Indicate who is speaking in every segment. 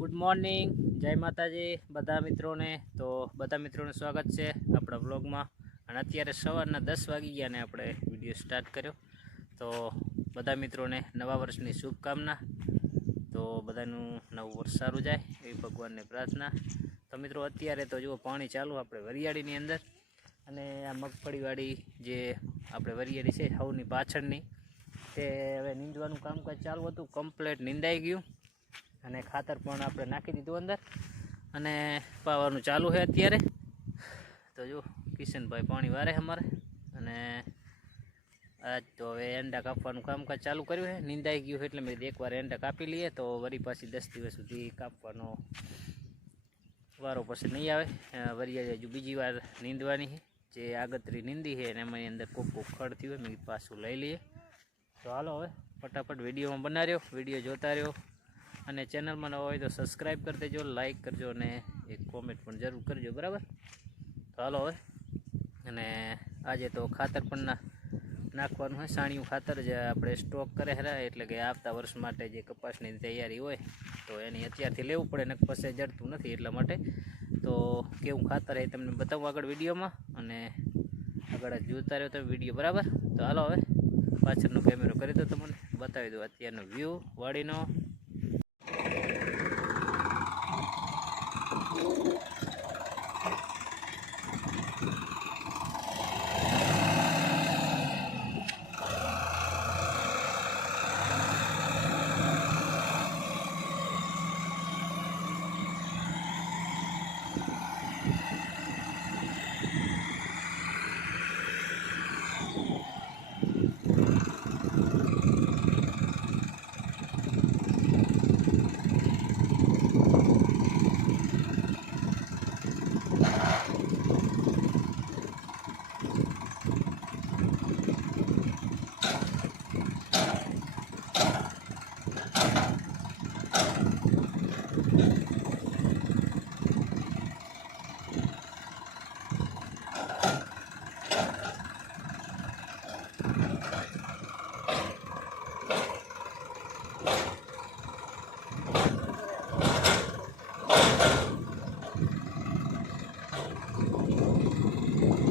Speaker 1: Good morning જય માતાજી, બધા મિત્રોને. તો બધા મિત્રોનું સ્વાગત છે આપણા બ્લોગમાં અને અત્યારે સવારના દસ વાગી ગયા ને આપણે વીડિયો સ્ટાર્ટ કર્યો. તો બધા મિત્રોને નવા વર્ષની શુભકામના. તો બધાનું નવું વર્ષ સારું જાય એવી ભગવાનને પ્રાર્થના. તો મિત્રો, અત્યારે તો જુઓ પાણી ચાલુ આપણે વરિયાળીની અંદર. અને આ મગફળીવાળી જે આપણે વરિયાળી છે સૌની પાછળની, તે હવે નીંદવાનું કામકાજ ચાલુ હતું. કમ્પ્લેટ નીંદાઈ ગયું. અને ખાતર પણ આપણે નાખી દીધું અંદર. અને પાવાનું ચાલુ છે અત્યારે. તો જો, કિશનભાઈ પાણી વારે અમારે. અને આજ તો હવે એંડા કાપવાનું કામકાજ ચાલુ કર્યું છે. નિંદાઈ ગયું એટલે મેં એકવાર એંડા કાપી લઈએ તો વરી પાછી દસ દિવસ સુધી કાપવાનો વારો પછી નહીં આવે. વરિયા હજુ બીજી વાર નીંદવાની છે. જે આગતરી નીંદી છે અને એમાં અંદર કોક કોક ખડ થયું હોય, મેં પાછું લઈ લઈએ. તો હાલો હવે, ફટાફટ વિડીયોમાં બનાવ્યો. વીડિયો જોતા રહ્યો. અને ચેનલમાં નવા હોય તો સબસ્ક્રાઈબ કરી દેજો લાઇક કરજો અને એક કોમેન્ટ પણ જરૂર કરજો, બરાબર? તો હાલો હવે. અને આજે તો ખાતર પણ નાખવાનું હોય, સાણિયું ખાતર જે આપણે સ્ટોક કરે હરા એટલે કે આવતા વર્ષ માટે જે કપાસની તૈયારી હોય, તો એની અત્યારથી લેવું પડે ને પછી જડતું નથી એટલા માટે. તો કેવું ખાતર એ તમને બતાવું આગળ વિડીયોમાં. અને આગળ જોતા રહ્યો તમે વીડિયો, બરાબર? તો હાલો હવે. પાછળનો કેમેરો કરી દો તમને, બતાવી દો અત્યારનો વ્યૂ વાડીનો.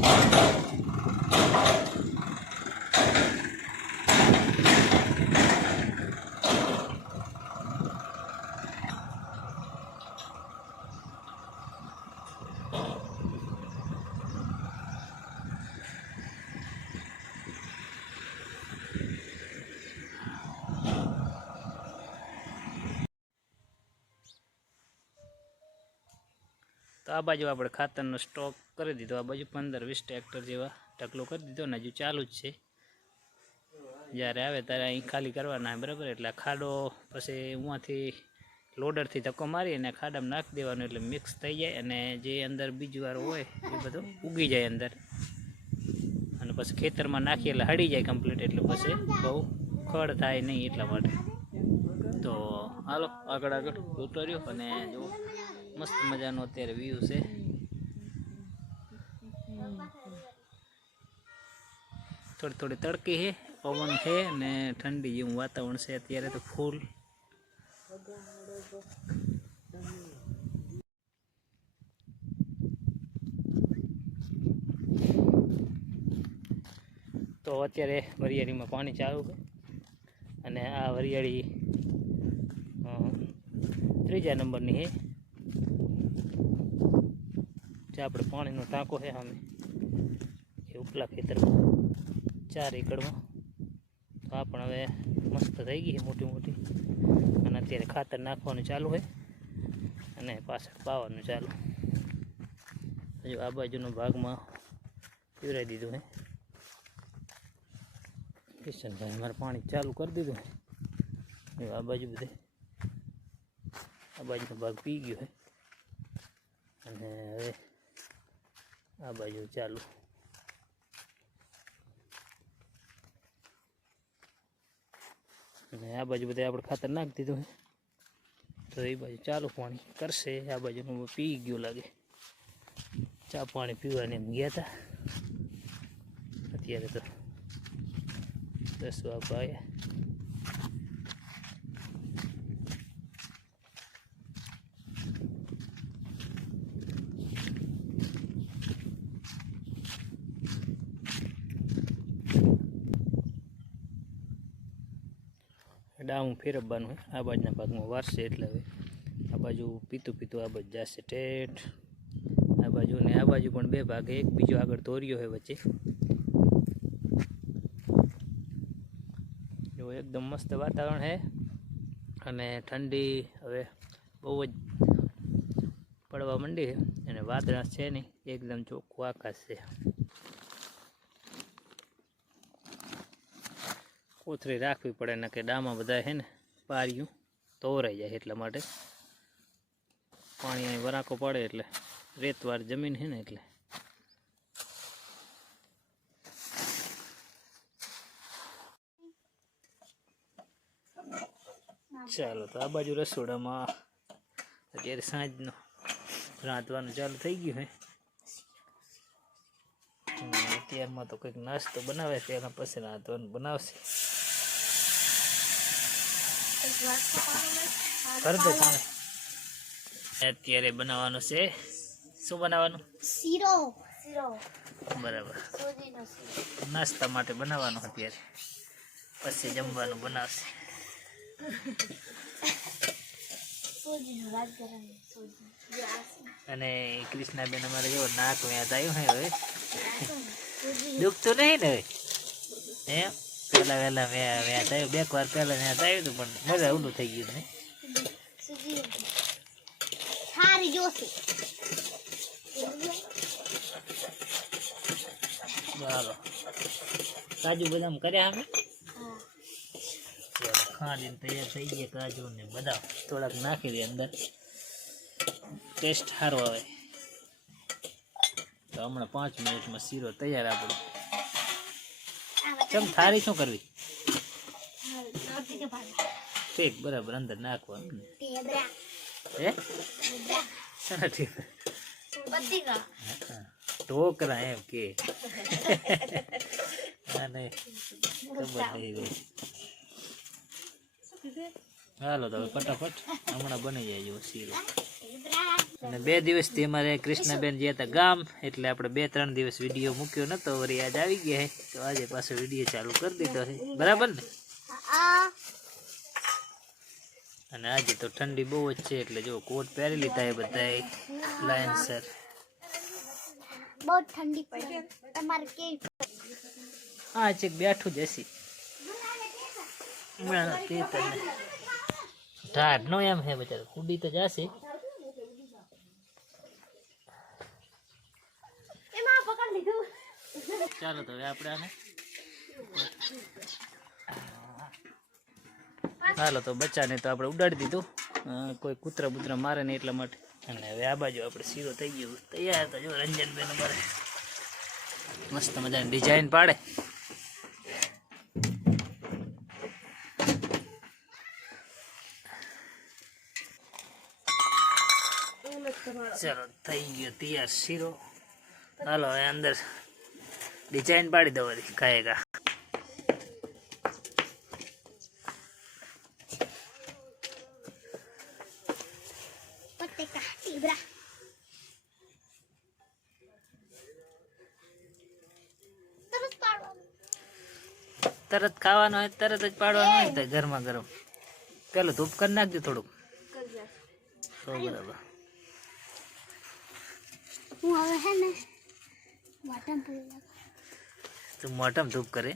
Speaker 1: તો આ બાજુ આપણે ખાતરનો સ્ટોક કરી દીધો. આ બાજુ પંદર વીસ ટ્રેક્ટર જેવા ઢકલો કરી દીધો ને હજુ ચાલુ જ છે. જ્યારે આવે ત્યારે અહીં ખાલી કરવાના બરાબર? એટલે ખાડો પછી ઉहाँથી લોડરથી ધક્કો મારી અને ખાડામાં નાખી દેવાનું એટલે મિક્સ થઈ જાય અને જે અંદર બીજું વાર હોય એ બધું ઉગી જાય અંદર. અને પછી ખેતરમાં નાખીએ એટલે હળી જાય કમ્પ્લીટ એટલે પછી બહુ ખડ થાય નહીં એટલા માટે. તો હાલો, આગળ આગળ ઉતર્યો અને જો મસ્ત મજાનો અત્યારે વ્યૂ છે. થોડી થોડી તડકી છે, પવન છે ને ઠંડી જેવું વાતાવરણ છે અત્યારે તો ફૂલ તો અત્યારે વરિયાળીમાં પાણી ચાલુ છે અને આ વરિયાળી ત્રીજા નંબરની છે. જે આપણે પાણીનો ટાંકો છે સામે. એ ઉપલા ખેતરમાં. ચાર એકડમાં તો આ પણ હવે મસ્ત થઈ ગઈ છે મોટી મોટી. અને અત્યારે ખાતર નાખવાનું ચાલુ છે અને પાછળ પાવાનું ચાલુ. હજુ આ બાજુનો ભાગમાં પીવરાઈ દીધું છે કિશનભાઈ અમારે પાણી ચાલુ કરી દીધું છે આ બાજુ બધે. આ બાજુનો ભાગ પી ગયો છે અને હવે આ બાજુ ચાલુ. અને આ બાજુ બધા આપણે ખાતર નાખી દીધું તો એ બાજુ ચાલુ પાણી કરશે. આ બાજુનું પી ગયું લાગે. ચા પાણી પીવાને એમ ગયા હતા અત્યારે તો દસ વાગવા આવ્યા ડાઉન ફેરવવાનું હોય આ બાજુના ભાગમાં વારશે એટલે હવે. આ બાજુ પીતું પીતું આ બાજુ જશે ઠેઠ આ બાજુ ને આ બાજુ પણ બે ભાગે. એક બીજો આગળ દોર્યો હોય વચ્ચે. જો એકદમ મસ્ત વાતાવરણ છે અને ઠંડી હવે બહુ જ પડવા માંડી છે અને વાદળા છે નહીં. એકદમ ચોખ્ખું આકાશ છે. કોથળી રાખવી પડે ને કે ડામાં બધા છે ને પાર્યું તોવરાઈ જાય એટલા માટે. પાણી અહીં વરાકો પડે એટલે રેતવાર જમીન છે ને એટલે. ચાલો તો આ બાજુ રસોડામાં અત્યારે સાંજનું રાંધવાનું ચાલુ થઈ ગયું હમ, અત્યારમાં તો કંઈક નાસ્તો બનાવે પહેલાં પછી રાંધવાનું બનાવશે. કરી દે તમે અત્યારે બનાવવાનું છે. શું બનાવવાનું?
Speaker 2: શીરો. શીરો.
Speaker 1: બરાબર. નાસ્તા માટે બનાવવાનું અત્યારે. પછી જમવાનું બનાવશે. અને કૃષ્ણાબેન અમારે જો નાક વ્યાજ આવ્યું હે હવે.
Speaker 2: દુઃખ
Speaker 1: દુખતું નહીં ને હવે? હે? પેલા વહેલા વ્યા વ્યા થયું બે વાર પહેલા વ્યાત આવ્યું હતું પણ મજા ઊંડું થઈ ગયું ને
Speaker 2: સોજી સારી જોશે.
Speaker 1: ચાલો. કાજુ બદામ કર્યા અમે?
Speaker 2: હા.
Speaker 1: ચાલો ખાંડીને તૈયાર થઈ ગયા કાજુ ને બદામ. થોડાક નાખી દે અંદર. ટેસ્ટ સારો આવે. તો હમણાં પાંચ મિનિટમાં શીરો તૈયાર આપણો ચમ થારી શું કરવી? ઠીક, બરાબર, અંદર નાખવાનું. ને હે ઢોકરા એમ કે. અને ખબર નહીં હાલો તો ફટાફટ હમણાં બની જાય શીરો. અને બે દિવસથી અમારે કૃષ્ણબેન જે હતા ગામ એટલે આપણે બે ત્રણ દિવસ વીડિયો મૂક્યો નતો વળી આજ આવી ગયા તો આજે પાછો વીડિયો ચાલુ કરી દીધો છે બરાબર ને? અને આજે તો ઠંડી બહુ જ છે એટલે જો કોટ પહેરી લીધા એ બધાએ. લાયન્સર
Speaker 2: બહુ ઠંડી પડે તમારે કેવી
Speaker 1: હા ચેક બેઠું જ હસી. હમણાં તે તને ઢાઢ નો એમ હે બચારો. કુડી તો જાશે. ચાલો તો હવે આપણે આને હાલો તો બચ્ચાને તો આપણે ઉડાડી દીધું. કોઈ કૂતરા બુતરા મારે નહીં એટલા માટે. અને હવે આ બાજુ આપણે શીરો થઈ ગયો. તૈયાર તો જો રંજનબેન અમારે મસ્ત મજાની ડિઝાઇન પાડે. ચલો થઈ ગયો તૈયાર શીરો. હાલો હવે અંદર ડિઝાઇન પાડી દો બધી
Speaker 2: બત્તીકા તરત
Speaker 1: ખાવાનો હોય તરત જ પાડવાનો હોય ગરમા ગરમ. પેલું ધૂપ કરી નાખજો થોડુંક. બરાબર
Speaker 2: હું હવે હે ને વાટણ પૂરી નાખું.
Speaker 1: તું મોઢામાં ધૂપ કરે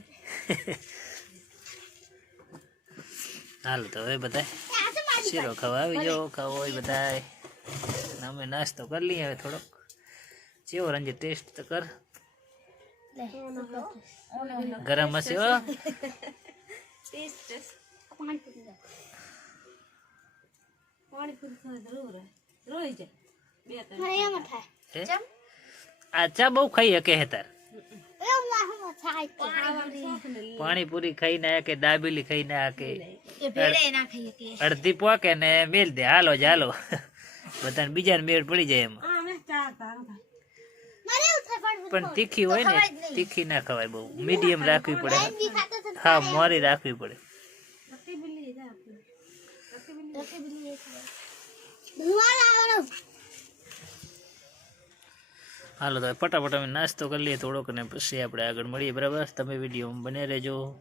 Speaker 1: હાલો તો હવે બધા
Speaker 2: આ તો મારી
Speaker 1: શીરો ખાવા આવી જાઓ ખાવો હોય બધા અમે નાસ્તો કરી લઈએ હવે થોડોક જેવો રંજી ટેસ્ટ તો કર
Speaker 2: લે,
Speaker 1: ગરમ હશે હો
Speaker 2: પાણી પૂરી નાખ. મારે એમાં થાય
Speaker 1: હે? આ ચા બહુ ખાઈ શકે
Speaker 2: હેતર.
Speaker 1: પાણીપુરી ખાઈ ના કે દાબેલી ખાઈ ના કે
Speaker 2: ના
Speaker 1: અડધી પોકે ને મેલ દે હાલો જ હાલો. બધાને બીજાને મેળ પડી જાય એમાં.
Speaker 2: પાણી
Speaker 1: તીખી હોય ને. તીખી ના ખવાય બહુ. મીડિયમ રાખવી પડે. હા મોરી રાખવી પડે.
Speaker 2: રસી વાર.
Speaker 1: હાલો તો ફટાફટ અમે નાસ્તો કરી લઈએ થોડોક ને પછી આપણે આગળ મળીએ, બરાબર? તમે વીડિયો બને રહેજો.